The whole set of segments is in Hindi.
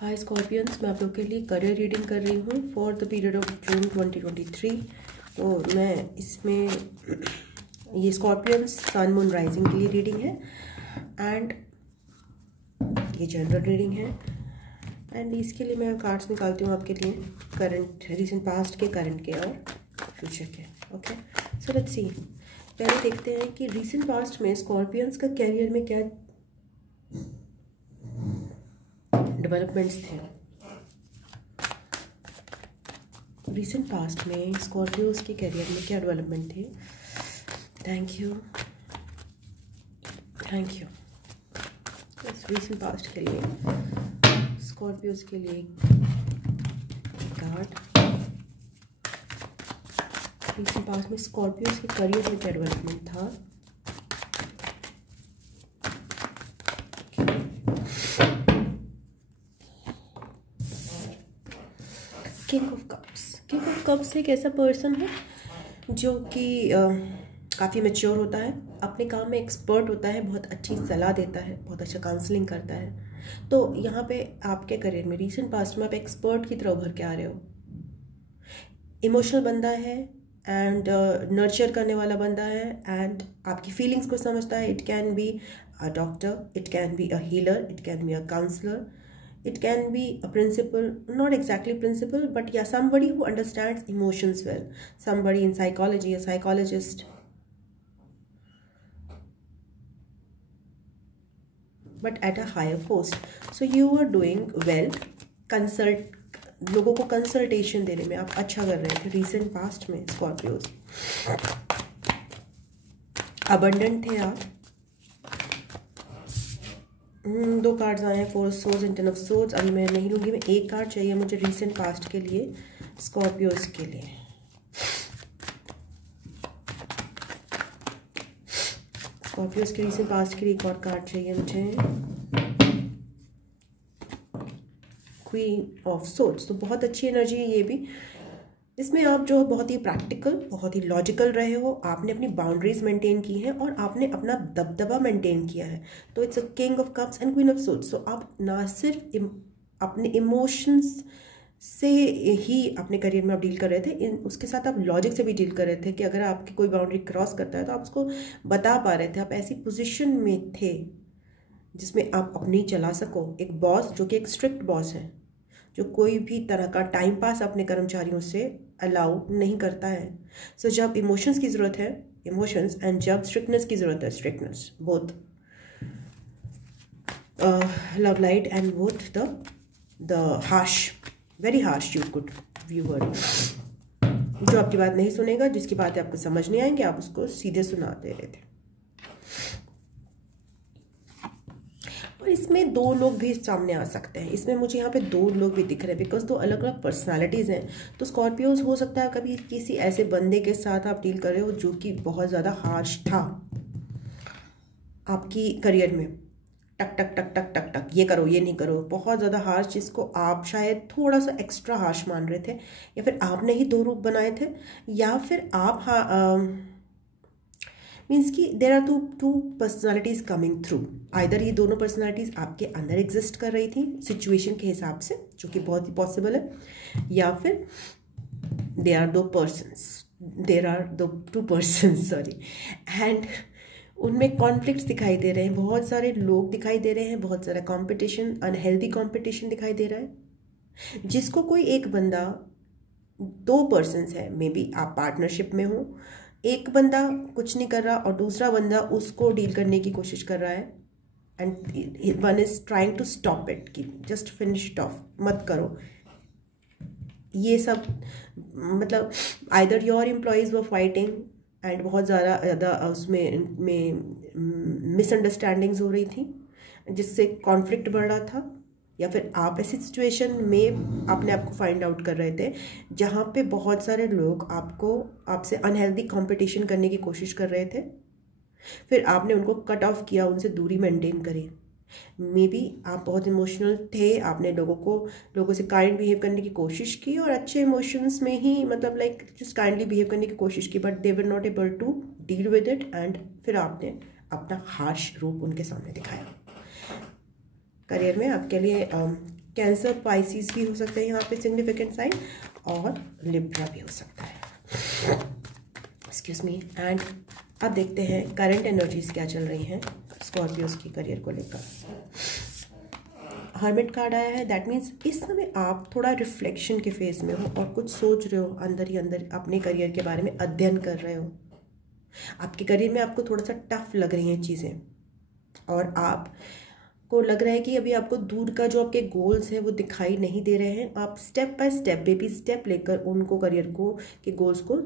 हाय स्कॉर्पियंस, मैं आप लोग के लिए करियर रीडिंग कर रही हूँ for the period of June 2023। तो मैं इसमें ये स्कॉर्पियंस सन मून राइजिंग के लिए रीडिंग है एंड ये जनरल रीडिंग है। एंड इसके लिए मैं कार्ड्स निकालती हूँ आपके लिए, करंट, रीसेंट पास्ट के, करंट के और फ्यूचर के। Okay, so let's see. पहले देखते हैं कि रीसेंट पास्ट में स्कॉर्पियंस का करियर में क्या डेवलपमेंट्स थे। रीसेंट पास्ट में स्कॉर्पियोज के करियर में क्या डेवलपमेंट थे। थैंक यू बस रीसेंट पास्ट के लिए स्कॉर्पियोज के लिए कार्ड। रीसेंट पास्ट में स्कॉर्पियोज के करियर में क्या डेवलपमेंट था। किंग ऑफ कप्स एक ऐसा पर्सन है जो कि काफ़ी मैच्योर होता है, अपने काम में एक्सपर्ट होता है, बहुत अच्छी सलाह देता है, बहुत अच्छा काउंसलिंग करता है। तो यहाँ पे आपके करियर में रीसेंट पास्ट में आप एक्सपर्ट की तरह उभर के आ रहे हो। इमोशनल बंदा है एंड नर्चर करने वाला बंदा है एंड आपकी फीलिंग्स को समझता है। It can be a doctor, it can be a healer, it can be a counsellor, it can be a principal, not exactly principal, but yeah, somebody who understands emotions well, somebody in psychology, a psychologist, but at a higher post. So you are doing well, लोगों को कंसल्टेशन देने में आप अच्छा कर रहे थे रीसेंट पास्ट में स्कॉर्पियोज। अबंडेंट थे आप। दो कार्ड्स आए हैं, 4 of swords and 10 of swords. अभी मैं नहीं लूँगी, मैं एक कार्ड चाहिए मुझे रीसेंट पास्ट के लिए, स्कॉर्पियोज के लिए। स्कॉर्पियोज के रीसेंट पास्ट के लिए एक और कार्ड चाहिए मुझे, क्वीन ऑफ सोर्ड्स। तो बहुत अच्छी एनर्जी है ये भी। इसमें आप जो बहुत ही प्रैक्टिकल, बहुत ही लॉजिकल रहे हो, आपने अपनी बाउंड्रीज मेंटेन की हैं और आपने अपना दबदबा मेंटेन किया है। तो it's a king of cups and queen of swords. तो आप ना सिर्फ अपने इमोशंस से ही अपने करियर में आप डील कर रहे थे, उसके साथ आप लॉजिक से भी डील कर रहे थे कि अगर आपकी कोई बाउंड्री क्रॉस करता है तो आप उसको बता पा रहे थे। आप ऐसी पोजिशन में थे जिसमें आप अपनी चला सको। एक बॉस जो कि एक स्ट्रिक्ट बॉस है, जो कोई भी तरह का टाइम पास अपने कर्मचारियों से अलाउ नहीं करता है। सो जब इमोशंस की ज़रूरत है इमोशंस, एंड जब स्ट्रिक्टनेस की ज़रूरत है strictness, both love light and both the harsh, very harsh you could viewer. जो आपकी बात नहीं सुनेगा, जिसकी बातें आपको समझ नहीं आएंगी, आप उसको सीधे सुना दे रहे थे। और इसमें दो लोग भी सामने आ सकते हैं। इसमें मुझे यहाँ पे दो लोग भी दिख रहे हैं बिकॉज दो अलग अलग पर्सनालिटीज़ हैं। तो स्कॉर्पियोज हो सकता है कभी किसी ऐसे बंदे के साथ आप डील कर रहे हो जो कि बहुत ज़्यादा हार्श था आपकी करियर में। टक टक टक टक टक टक, ये करो, ये नहीं करो, बहुत ज़्यादा हार्श, जिसको आप शायद थोड़ा सा एक्स्ट्रा हार्श मान रहे थे, या फिर आपने ही दो रूप बनाए थे, या फिर आप मीन्स कि there are two personalities coming through. Either ये दोनों पर्सनैलिटीज़ आपके अंदर एग्जिस्ट कर रही थी सिचुएशन के हिसाब से, जो कि बहुत ही पॉसिबल है, या फिर there are two persons sorry, and उनमें कॉन्फ्लिक्ट्स दिखाई दे रहे हैं, बहुत सारे लोग दिखाई दे रहे हैं, बहुत सारा कॉम्पिटिशन, अनहेल्दी कॉम्पिटिशन दिखाई दे रहा है। जिसको कोई एक बंदा, दो पर्सन्स है, मे बी आप पार्टनरशिप में हो, एक बंदा कुछ नहीं कर रहा और दूसरा बंदा उसको डील करने की कोशिश कर रहा है, and one is trying to stop it कि जस्ट फिनिश इट ऑफ, मत करो ये सब। मतलब either your employees were fighting and बहुत ज़्यादा उसमें मिसअंडरस्टैंडिंग्स हो रही थी जिससे कॉन्फ्लिक्ट बढ़ रहा था, या फिर आप ऐसी सिचुएशन में अपने आप को फाइंड आउट कर रहे थे जहाँ पे बहुत सारे लोग आपसे अनहेल्दी कंपटीशन करने की कोशिश कर रहे थे, फिर आपने उनको कट ऑफ किया, उनसे दूरी मेंटेन करी। मे बी आप बहुत इमोशनल थे, आपने लोगों से काइंड बिहेव करने की कोशिश की और अच्छे इमोशंस में ही, मतलब लाइक जस्ट काइंडली बिहेव करने की कोशिश की, but they were not able to deal with it, and फिर आपने अपना हार्श रूप उनके सामने दिखाया। करियर में आपके लिए कैंसर, पाइसिस भी हो सकता है यहाँ पे सिग्निफिकेंट साइन, और लिब्रा भी हो सकता है। Excuse me. एंड अब देखते हैं करंट एनर्जीज क्या चल रही हैं स्कॉर्पियोज की करियर को लेकर। हर्मिट कार्ड आया है, दैट मीन्स इस समय आप थोड़ा रिफ्लेक्शन के फेज में हो और कुछ सोच रहे हो, अंदर ही अंदर अपने करियर के बारे में अध्ययन कर रहे हो। आपके करियर में आपको थोड़ा सा टफ लग रही हैं चीज़ें, और आपको लग रहा है कि अभी आपको दूर का जो आपके गोल्स हैं वो दिखाई नहीं दे रहे हैं। आप step by step, baby step लेकर उनको, करियर को के गोल्स को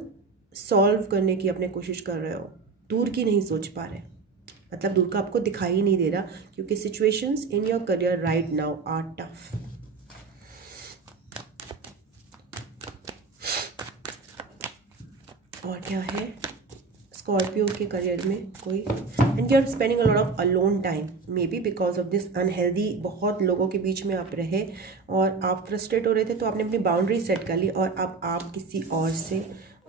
सॉल्व करने की अपने कोशिश कर रहे हो। दूर की नहीं सोच पा रहे, मतलब दूर का आपको दिखाई नहीं दे रहा, क्योंकि situations in your career right now are tough. और क्या है स्कॉर्पियो के करियर में कोई, and you are spending a lot of alone time, maybe because of this unhealthy. बहुत लोगों के बीच में आप रहे और आप फ्रस्ट्रेट हो रहे थे, तो आपने अपनी बाउंड्री सेट कर ली, और अब आप किसी और से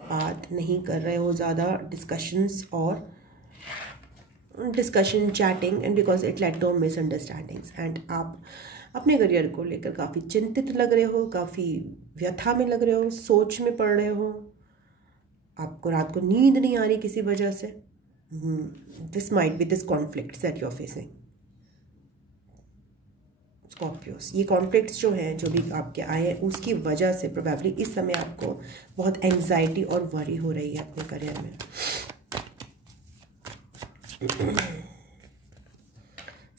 बात नहीं कर रहे हो ज़्यादा, discussion chatting, and because it lead to misunderstandings. And आप अपने करियर को लेकर काफ़ी चिंतित लग रहे हो, काफ़ी व्यथा में लग रहे हो, सोच में पड़ रहे हो, आपको रात को नींद नहीं आ रही किसी वजह से। This might be this conflicts that you are facing Scorpios. ये कॉन्फ्लिक्ट्स जो हैं, जो भी आपके आए हैं, उसकी वजह से प्रोबेबली इस समय आपको बहुत एंग्जाइटी और वरी हो रही है अपने करियर में।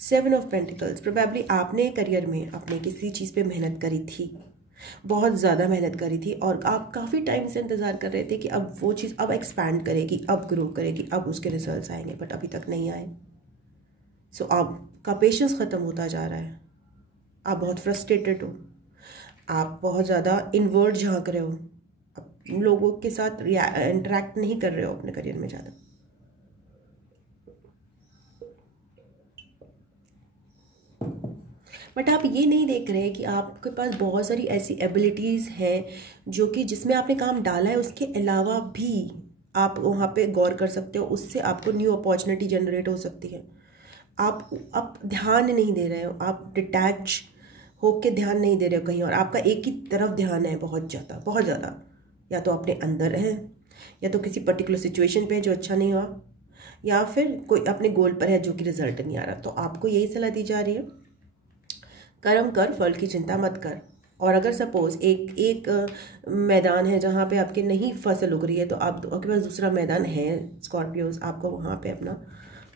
7 ऑफ पेंटिकल्स, प्रोबेबली आपने करियर में अपने किसी चीज़ पे मेहनत करी थी, बहुत ज़्यादा मेहनत करी थी, और आप काफ़ी टाइम से इंतज़ार कर रहे थे कि अब वो चीज़ अब एक्सपैंड करेगी, अब ग्रो करेगी, अब उसके रिजल्ट्स आएंगे, बट अभी तक नहीं आए। सो आपका पेशेंस ख़त्म होता जा रहा है, आप बहुत फ्रस्ट्रेटेड हो, आप बहुत ज़्यादा इनवर्ड झांक रहे हो, आप लोगों के साथ इंटरेक्ट नहीं कर रहे हो अपने करियर में ज़्यादा। बट आप ये नहीं देख रहे कि आपके पास बहुत सारी ऐसी एबिलिटीज़ हैं जो कि जिसमें आपने काम डाला है, उसके अलावा भी आप वहाँ पे गौर कर सकते हो, उससे आपको न्यू अपॉर्चुनिटी जनरेट हो सकती है। आप ध्यान नहीं दे रहे हो, आप डिटैच होके ध्यान नहीं दे रहे हो कहीं और, आपका एक ही तरफ ध्यान है बहुत ज़्यादा, या तो अपने अंदर है, या तो किसी पर्टिकुलर सिचुएशन पे है जो अच्छा नहीं हुआ, या फिर कोई अपने गोल पर है जो कि रिजल्ट नहीं आ रहा। तो आपको यही सलाह दी जा रही है, कर्म कर, फल की चिंता मत कर। और अगर सपोज एक मैदान है जहाँ पे आपके नहीं फसल उग रही है, तो आपके पास दूसरा मैदान है स्कॉर्पियोज, आपको वहाँ पे अपना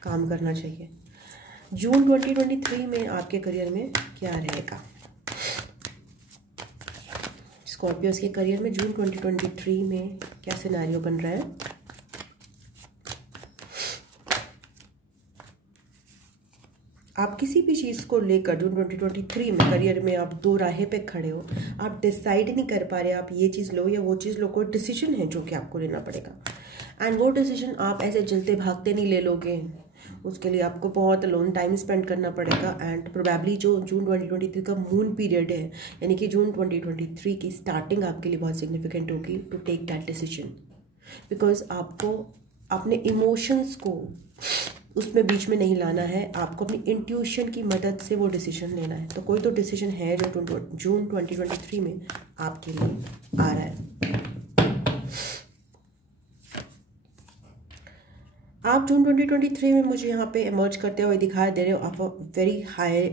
काम करना चाहिए। जून 2023 में आपके करियर में क्या रहेगा स्कॉर्पियोज के करियर में? जून 2023 में क्या सिनेरियो बन रहा है? आप किसी भी चीज़ को लेकर जून 2023 में करियर में आप दो राहें पे खड़े हो, आप डिसाइड नहीं कर पा रहे आप ये चीज़ लो या वो चीज़ लो। कोई डिसीजन है जो कि आपको लेना पड़ेगा, एंड वो डिसीजन आप ऐसे चलते भागते नहीं ले लोगे, उसके लिए आपको बहुत लॉन्ग टाइम स्पेंड करना पड़ेगा। एंड प्रोबेबली जो जून 2023 का मून पीरियड है, यानी कि जून 2023 की स्टार्टिंग आपके लिए बहुत सिग्निफिकेंट होगी to take that decision, because आपको अपने इमोशंस को उसमें बीच में नहीं लाना है, आपको अपनी इंट्यूशन की मदद से वो डिसीजन लेना है। तो कोई तो डिसीजन है जो जून 2023 में आपके लिए आ रहा है। आप जून 2023 में मुझे यहाँ पे इमर्ज करते हुए दिखाई दे रहे हो, आप a very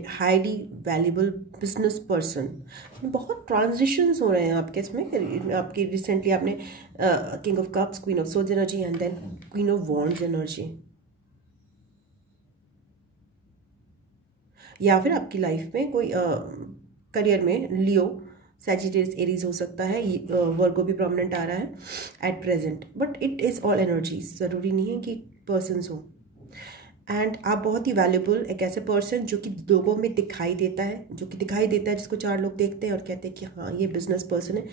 highly valuable business person. बहुत ट्रांजिशंस हो रहे हैं आपके इसमें, आपकी रिसेंटली आपने king of cups, queen of swords energy, and then queen of wands energy, या फिर आपकी लाइफ में कोई करियर में लियो, सैजिटेरियस, एरीज हो सकता है, वर्गो भी प्रोमिनेंट आ रहा है at present, but it is all energies, ज़रूरी नहीं है कि पर्सन्स हो। एंड आप बहुत ही वैल्यूबल एक ऐसे पर्सन जो कि लोगों में दिखाई देता है, जिसको 4 लोग देखते हैं और कहते हैं कि हाँ ये बिजनेस पर्सन है,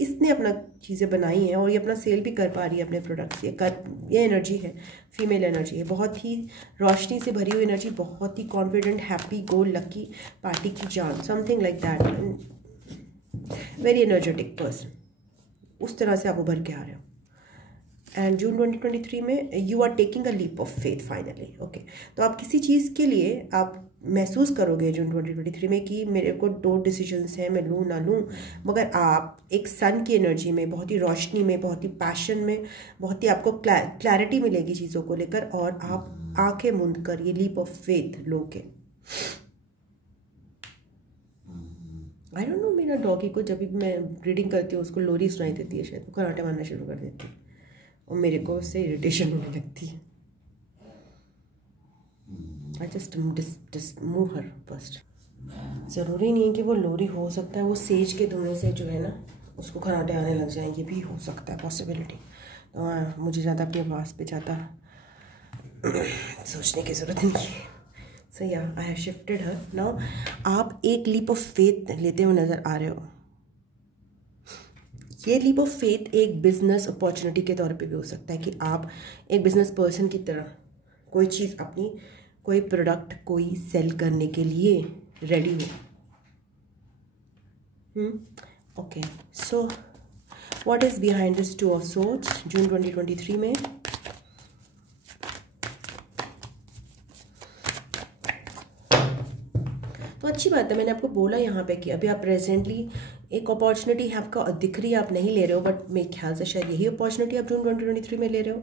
इसने अपना चीज़ें बनाई हैं और ये अपना सेल भी कर पा रही है अपने प्रोडक्ट्स। ये एनर्जी है, फीमेल एनर्जी है, बहुत ही रोशनी से भरी हुई एनर्जी, बहुत ही confident, happy, go lucky, party की जान, something like that, very energetic person. उस तरह से आप उभर के आ रहे हो। एंड जून 2023 में you are taking a leap of faith finally. Okay, तो आप किसी चीज़ के लिए आप महसूस करोगे जून 2023 में कि मेरे को 2 डिसीजंस हैं, मैं लूँ ना लूँ, मगर आप एक सन की एनर्जी में, बहुत ही रोशनी में, बहुत ही पैशन में, बहुत ही आपको क्लैरिटी मिलेगी चीज़ों को लेकर, और आप आंखें मूंद कर ये लीप ऑफ फेथ लोगे। आई डोंट नो, मेरा डॉगी को जब भी मैं रीडिंग करती हूँ उसको लोरी सुनाई देती है, शायद वो कराटे मारना शुरू कर देती है और मेरे को उससे इरिटेशन होने लगती है। I just move her first. ज़रूरी नहीं है कि वो लोरी, हो सकता है वो सेज के धुएं से जो है ना उसको खराटे आने लग जाए, ये भी हो सकता है, पॉसिबिलिटी। तो मुझे ज़्यादा अपनी आवाज़ पे ज़्यादा सोचने की ज़रूरत नहीं है। सो या I have shifted her now. आप एक लीप ऑफ फेथ लेते हुए नज़र आ रहे हो। ये लीप ऑफ फेथ एक बिजनेस अपॉर्चुनिटी के तौर पे भी हो सकता है कि आप एक बिजनेस पर्सन की तरह कोई चीज़, अपनी कोई प्रोडक्ट कोई सेल करने के लिए रेडी हो। Okay, so what is behind this 2 of swords June 2023 में? तो अच्छी बात है, मैंने आपको बोला यहाँ पे कि अभी आप प्रेजेंटली एक अपॉर्चुनिटी है आपका दिख रही है, आप नहीं ले रहे हो, बट मेरे ख्याल से शायद यही अपॉर्चुनिटी आप जून 2023 में ले रहे हो।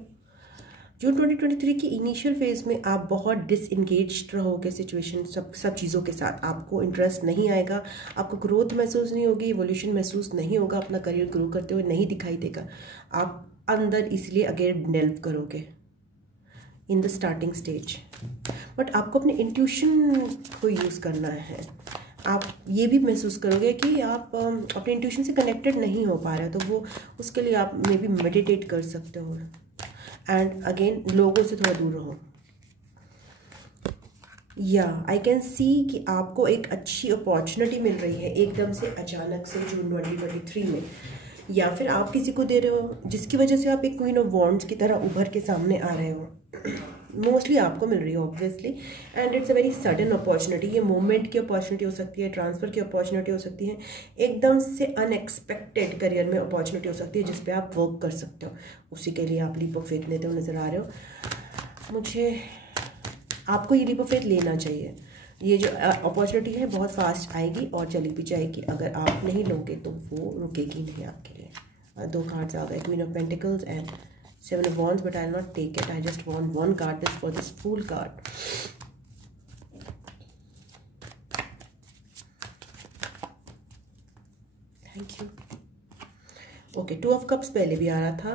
जून 2023 की इनिशियल फेज में आप बहुत डिसएंगेज्ड रहोगे सिचुएशन, सब चीज़ों के साथ। आपको इंटरेस्ट नहीं आएगा, आपको ग्रोथ महसूस नहीं होगी, इवोल्यूशन महसूस नहीं होगा, अपना करियर ग्रो करते हुए नहीं दिखाई देगा। आप अंदर इसलिए अगेन डेल्व करोगे in the starting stage, but आपको अपने इंट्यूशन को यूज़ करना है। आप ये भी महसूस करोगे कि आप अपने इंट्यूशन से कनेक्टेड नहीं हो पा रहे हो, तो वो उसके लिए आप मे बी मेडिटेट कर सकते हो। एंड अगेन लोगों से थोड़ा दूर रहो। या आई कैन सी कि आपको एक अच्छी अपॉर्चुनिटी मिल रही है एकदम से अचानक से जून 2023 में, या फिर आप किसी को दे रहे हो जिसकी वजह से आप एक क्वीन ऑफ वॉन्ड्स की तरह उभर के सामने आ रहे हो। मोस्टली आपको मिल रही है obviously, and it's a very sudden opportunity. ये मोमेंट की अपॉर्चुनिटी हो सकती है, ट्रांसफ़र की अपॉर्चुनिटी हो सकती है, एकदम से अनएक्सपेक्टेड करियर में अपॉर्चुनिटी हो सकती है जिस पे आप वर्क कर सकते हो। उसी के लिए आप लीप ऑफ फेथ लेते हो नज़र आ रहे हो। मुझे आपको ये लीप ऑफ फेथ लेना चाहिए। ये जो अपॉर्चुनिटी है बहुत फास्ट आएगी और चली भी जाएगी। अगर आप नहीं लोगे तो वो रुकेगी नहीं आपके लिए। 2 कार्ड्स आ गए, queen of pentacles and 7 of Wands, but I'll not take it. I just want 1 card. This for this Fool card. Thank you. Okay, 2 of Cups पहले भी आ रहा था।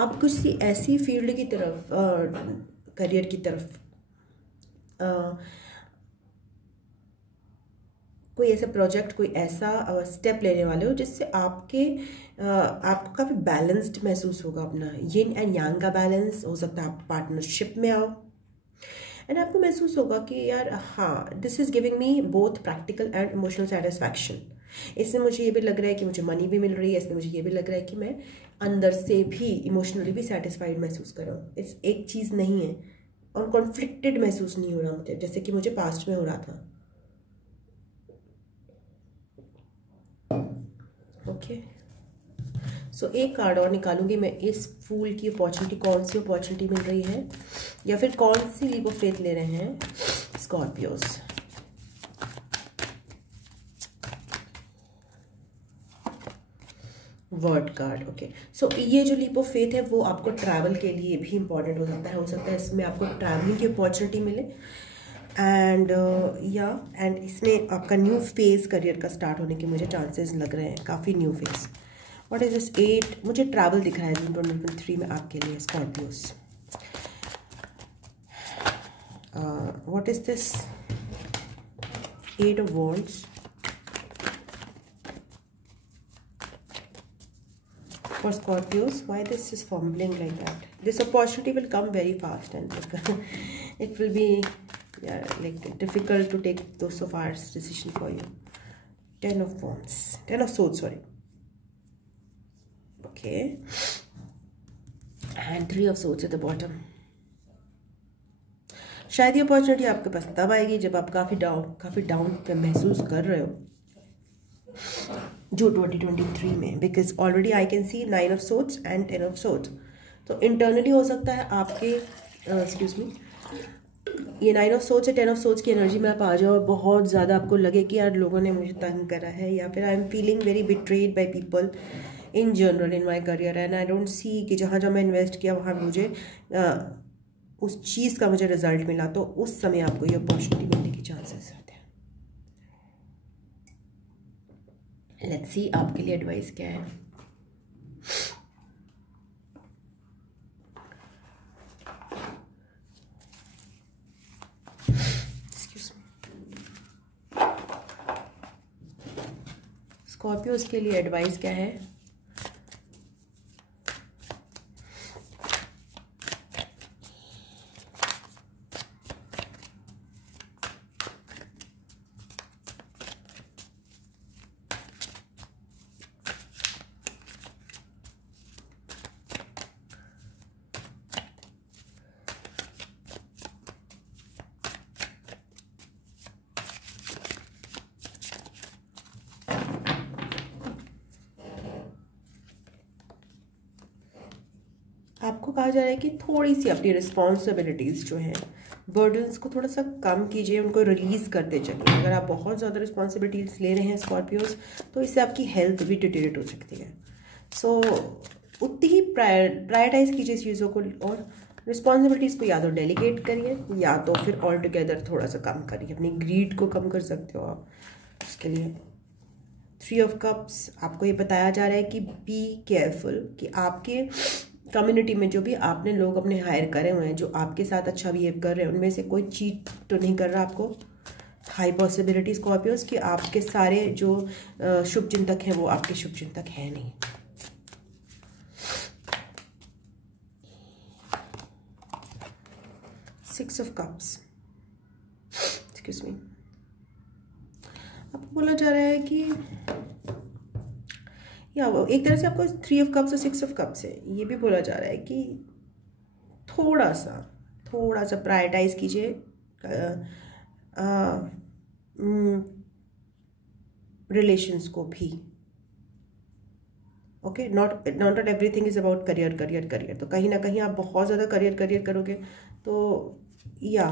आप किसी ऐसी फील्ड की तरफ, करियर की तरफ, कोई ऐसा प्रोजेक्ट, कोई ऐसा स्टेप लेने वाले हो जिससे आपको काफ़ी बैलेंस्ड महसूस होगा। अपना यिन एंड यांग का बैलेंस हो सकता है। आप पार्टनरशिप में आओ एंड आपको महसूस होगा कि यार हाँ, this is giving me both practical and emotional satisfaction. इसमें मुझे ये भी लग रहा है कि मुझे मनी भी मिल रही है, इसमें मुझे ये भी लग रहा है कि मैं अंदर से भी इमोशनली भी सेटिस्फाइड महसूस कर रहा हूँ। इट्स एक चीज़ नहीं है और कॉन्फ्लिक्टेड महसूस नहीं हो रहा मुझे, जैसे कि मुझे पास्ट में हो रहा था। ओके, सो एक कार्ड और निकालूंगी मैं। इस फूल की अपॉर्चुनिटी, कौन सी अपॉर्चुनिटी मिल रही है, या फिर कौन सी लीप ऑफ फेथ ले रहे हैं स्कॉर्पियोज। Word card. ओके, सो ये जो लीप ऑफ फेथ है वो आपको ट्रैवल के लिए भी इंपॉर्टेंट हो सकता है। इसमें आपको ट्रैवलिंग की अपॉर्चुनिटी मिले एंड एंड इसमें आपका न्यू फेज करियर का स्टार्ट होने के मुझे चांसेस लग रहे हैं, काफ़ी new phase. What is this 8? मुझे ट्रैवल दिख रहा है जून 2023 में आपके लिए Scorpios. What is this 8 of Wands? For Scorpios, why this is fumbling like that? This opportunity will come very fast and it will be like difficult to take those so far decision for you. 10 of Wands, 10 of Swords, sorry. Okay, and 3 of Swords at the bottom. शायद ये अपॉर्चुनिटी आपके पास तब आएगी जब आप काफ़ी डाउन महसूस कर रहे हो जो 2023 में, because already I can see 9 of Swords and 10 of Swords। तो इंटरनली हो सकता है आपके ये 9 ऑफ सोच या 10 ऑफ सोच की एनर्जी में आप आ जाओ और बहुत ज़्यादा आपको लगे कि यार लोगों ने मुझे तंग करा है, या फिर I am feeling very betrayed by people in general in my career and I don't see कि जहाँ जहाँ मैं इन्वेस्ट किया वहाँ मुझे उस चीज़ का मुझे रिजल्ट मिला, तो उस समय आपको ये अपॉर्चुनिटी मिलने के चांसेस रहते हैं। लेट्स सी आपके लिए एडवाइस क्या है। स्कॉर्पियो के लिए एडवाइस क्या है? आपको कहा जा रहा है कि थोड़ी सी अपनी रिस्पॉन्सिबिलिटीज़ जो हैं, बर्डन्स को थोड़ा सा कम कीजिए, उनको रिलीज़ करते चलिए। अगर आप बहुत ज़्यादा रिस्पॉन्सिबिलिटीज़ ले रहे हैं स्कॉर्पियोज, तो इससे आपकी हेल्थ भी डिटेरियोरेट हो सकती है। सो उतनी ही प्रायोरिटाइज कीजिए चीज़ों को, और रिस्पॉन्सिबिलिटीज़ को या तो डेलीगेट करिए या तो फिर ऑल टुगेदर थोड़ा सा कम करिए। अपनी ग्रीड को कम कर सकते हो आप। उसके लिए 3 ऑफ कप्स आपको ये बताया जा रहा है कि बी केयरफुल, कि आपके कम्युनिटी में जो भी आपने लोग अपने हायर करे हुए हैं, जो आपके साथ अच्छा बिहेव कर रहे हैं, उनमें से कोई चीट तो नहीं कर रहा आपको। हाई पॉसिबिलिटी स्कॉर्पियोस कि आपके सारे जो शुभ चिंतक हैं वो आपके शुभ चिंतक हैं नहीं। Six of cups, excuse me, आपको बोला जा रहा है कि या एक तरह से आपको 3 ऑफ कप्स और 6 ऑफ कप्स है, ये भी बोला जा रहा है कि थोड़ा सा प्रायोरिटाइज कीजिए रिलेशंस को भी। Okay, not everything is about career. तो कहीं ना कहीं आप बहुत ज़्यादा करियर करोगे तो या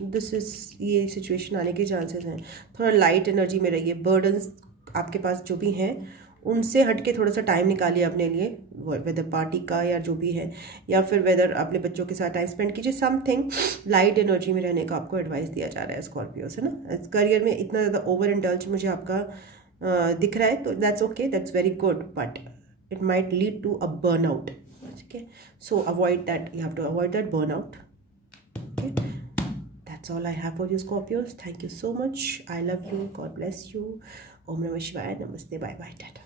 ये सिचुएशन आने के चांसेस हैं। थोड़ा लाइट एनर्जी में रहिए। बर्डन्स आपके पास जो भी हैं उनसे हटके थोड़ा सा टाइम निकालिए अपने लिए, वेदर पार्टी का या जो भी है, या फिर वेदर अपने बच्चों के साथ टाइम स्पेंड कीजिए। समथिंग लाइट एनर्जी में रहने का आपको एडवाइस दिया जा रहा है स्कॉर्पियो से ना। करियर में इतना ज़्यादा ओवर इंडल्ज मुझे आपका दिख रहा है, तो that's okay, that's very good, but it might lead to a burn out. ठीक है, so avoid that, you have to avoid that burn out. Okay, that's all I have for you Scorpios. Thank you so much. I love you. God bless you. Om Namah Shivaya. Namaste. Bye bye. Tata.